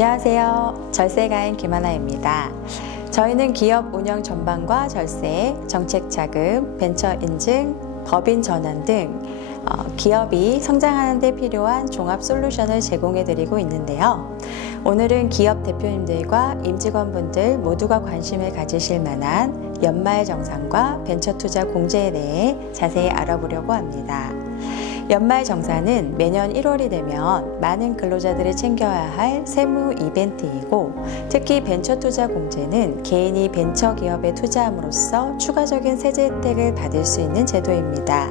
안녕하세요. 절세가인 김하나입니다. 저희는 기업 운영 전반과 절세, 정책 자금, 벤처 인증, 법인 전환 등 기업이 성장하는 데 필요한 종합 솔루션을 제공해 드리고 있는데요. 오늘은 기업 대표님들과 임직원분들 모두가 관심을 가지실 만한 연말정산과 벤처투자 공제에 대해 자세히 알아보려고 합니다. 연말정산은 매년 1월이 되면 많은 근로자들이 챙겨야 할 세무 이벤트이고, 특히 벤처투자 공제는 개인이 벤처기업에 투자함으로써 추가적인 세제 혜택을 받을 수 있는 제도입니다.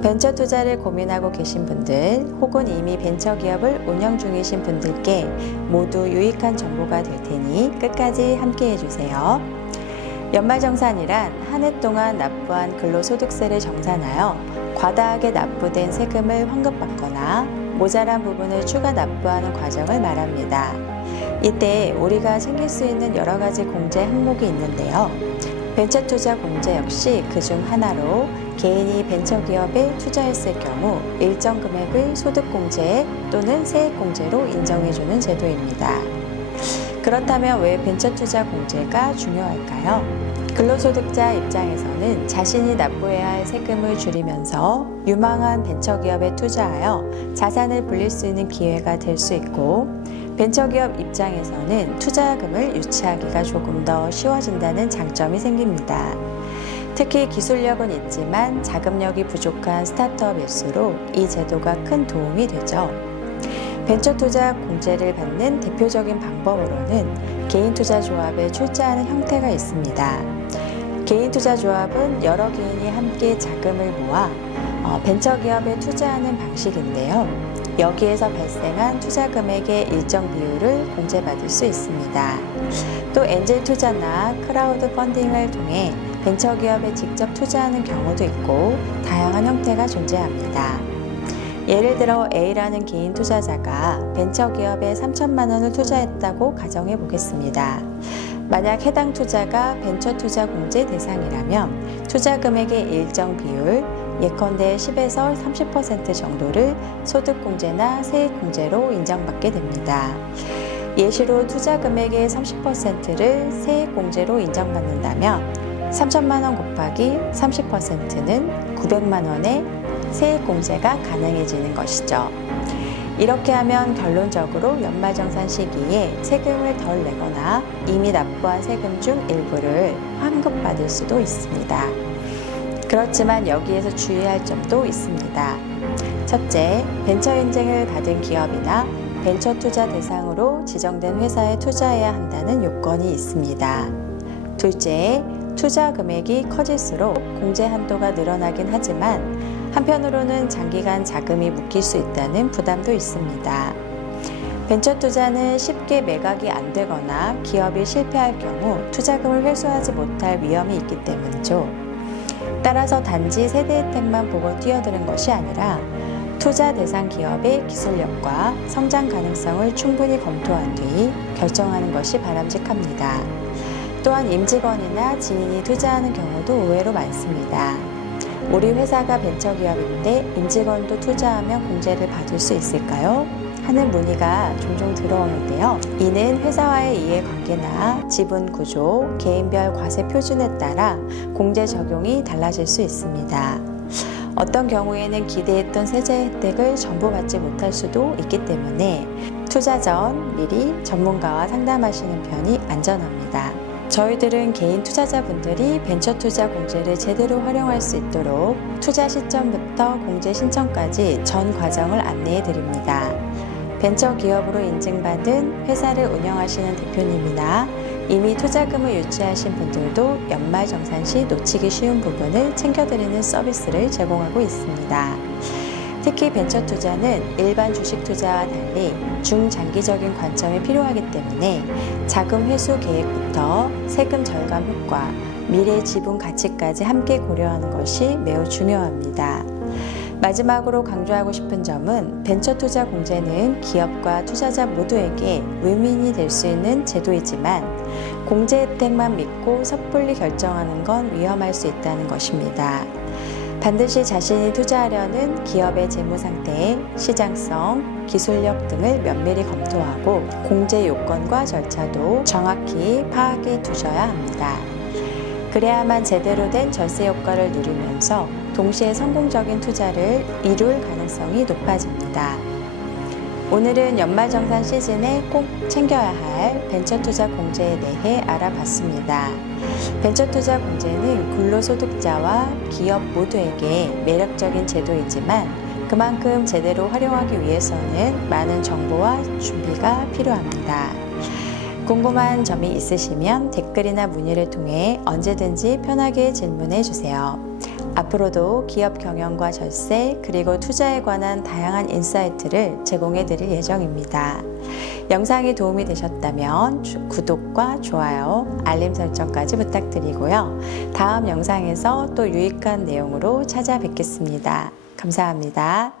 벤처 투자를 고민하고 계신 분들 혹은 이미 벤처기업을 운영 중이신 분들께 모두 유익한 정보가 될 테니 끝까지 함께 해주세요. 연말정산이란 한 해 동안 납부한 근로소득세를 정산하여 과다하게 납부된 세금을 환급받거나 모자란 부분을 추가 납부하는 과정을 말합니다. 이때 우리가 챙길 수 있는 여러 가지 공제 항목이 있는데요. 벤처투자 공제 역시 그중 하나로 개인이 벤처기업에 투자했을 경우 일정 금액을 소득공제 또는 세액공제로 인정해주는 제도입니다. 그렇다면 왜 벤처투자 공제가 중요할까요? 근로소득자 입장에서는 자신이 납부해야 할 세금을 줄이면서 유망한 벤처기업에 투자하여 자산을 불릴 수 있는 기회가 될 수 있고, 벤처기업 입장에서는 투자금을 유치하기가 조금 더 쉬워진다는 장점이 생깁니다. 특히 기술력은 있지만 자금력이 부족한 스타트업일수록 이 제도가 큰 도움이 되죠. 벤처투자 공제를 받는 대표적인 방법으로는 개인투자조합에 출자하는 형태가 있습니다. 개인투자조합은 여러 개인이 함께 자금을 모아 벤처기업에 투자하는 방식인데요. 여기에서 발생한 투자 금액의 일정 비율을 공제받을 수 있습니다. 또 엔젤 투자나 크라우드 펀딩을 통해 벤처기업에 직접 투자하는 경우도 있고 다양한 형태가 존재합니다. 예를 들어 A라는 개인 투자자가 벤처기업에 3천만 원을 투자했다고 가정해 보겠습니다. 만약 해당 투자가 벤처투자 공제 대상이라면 투자 금액의 일정 비율, 예컨대 10에서 30% 정도를 소득공제나 세액공제로 인정받게 됩니다. 예시로 투자 금액의 30%를 세액공제로 인정받는다면 3천만 원 곱하기 30%는 900만 원의 세액공제가 가능해지는 것이죠. 이렇게 하면 결론적으로 연말정산 시기에 세금을 덜 내거나 이미 납부한 세금 중 일부를 환급받을 수도 있습니다. 그렇지만 여기에서 주의할 점도 있습니다. 첫째, 벤처 인증을 받은 기업이나 벤처 투자 대상으로 지정된 회사에 투자해야 한다는 요건이 있습니다. 둘째, 투자 금액이 커질수록 공제 한도가 늘어나긴 하지만 한편으로는 장기간 자금이 묶일 수 있다는 부담도 있습니다. 벤처 투자는 쉽게 매각이 안 되거나 기업이 실패할 경우 투자금을 회수하지 못할 위험이 있기 때문이죠. 따라서 단지 세대 혜택만 보고 뛰어드는 것이 아니라 투자 대상 기업의 기술력과 성장 가능성을 충분히 검토한 뒤 결정하는 것이 바람직합니다. 또한 임직원이나 지인이 투자하는 경우도 의외로 많습니다. 우리 회사가 벤처기업인데 임직원도 투자하면 공제를 받을 수 있을까요? 하는 문의가 종종 들어오는데요. 이는 회사와의 이해관계나 지분 구조, 개인별 과세 표준에 따라 공제 적용이 달라질 수 있습니다. 어떤 경우에는 기대했던 세제 혜택을 전부 받지 못할 수도 있기 때문에 투자 전 미리 전문가와 상담하시는 편이 안전합니다. 저희들은 개인 투자자분들이 벤처투자 공제를 제대로 활용할 수 있도록 투자 시점부터 공제 신청까지 전 과정을 안내해 드립니다. 벤처기업으로 인증받은 회사를 운영하시는 대표님이나 이미 투자금을 유치하신 분들도 연말정산 시 놓치기 쉬운 부분을 챙겨드리는 서비스를 제공하고 있습니다. 특히 벤처 투자는 일반 주식 투자와 달리 중장기적인 관점이 필요하기 때문에 자금 회수 계획부터 세금 절감 효과, 미래 지분 가치까지 함께 고려하는 것이 매우 중요합니다. 마지막으로 강조하고 싶은 점은 벤처 투자 공제는 기업과 투자자 모두에게 윈윈이 될 수 있는 제도이지만 공제 혜택만 믿고 섣불리 결정하는 건 위험할 수 있다는 것입니다. 반드시 자신이 투자하려는 기업의 재무 상태, 시장성, 기술력 등을 면밀히 검토하고 공제 요건과 절차도 정확히 파악해 두셔야 합니다. 그래야만 제대로 된 절세 효과를 누리면서 동시에 성공적인 투자를 이룰 가능성이 높아집니다. 오늘은 연말정산 시즌에 꼭 챙겨야 할 벤처투자 공제에 대해 알아봤습니다. 벤처투자 공제는 근로소득자와 기업 모두에게 매력적인 제도이지만 그만큼 제대로 활용하기 위해서는 많은 정보와 준비가 필요합니다. 궁금한 점이 있으시면 댓글이나 문의를 통해 언제든지 편하게 질문해 주세요. 앞으로도 기업 경영과 절세 그리고 투자에 관한 다양한 인사이트를 제공해 드릴 예정입니다. 영상이 도움이 되셨다면 구독과 좋아요, 알림 설정까지 부탁드리고요. 다음 영상에서 또 유익한 내용으로 찾아뵙겠습니다. 감사합니다.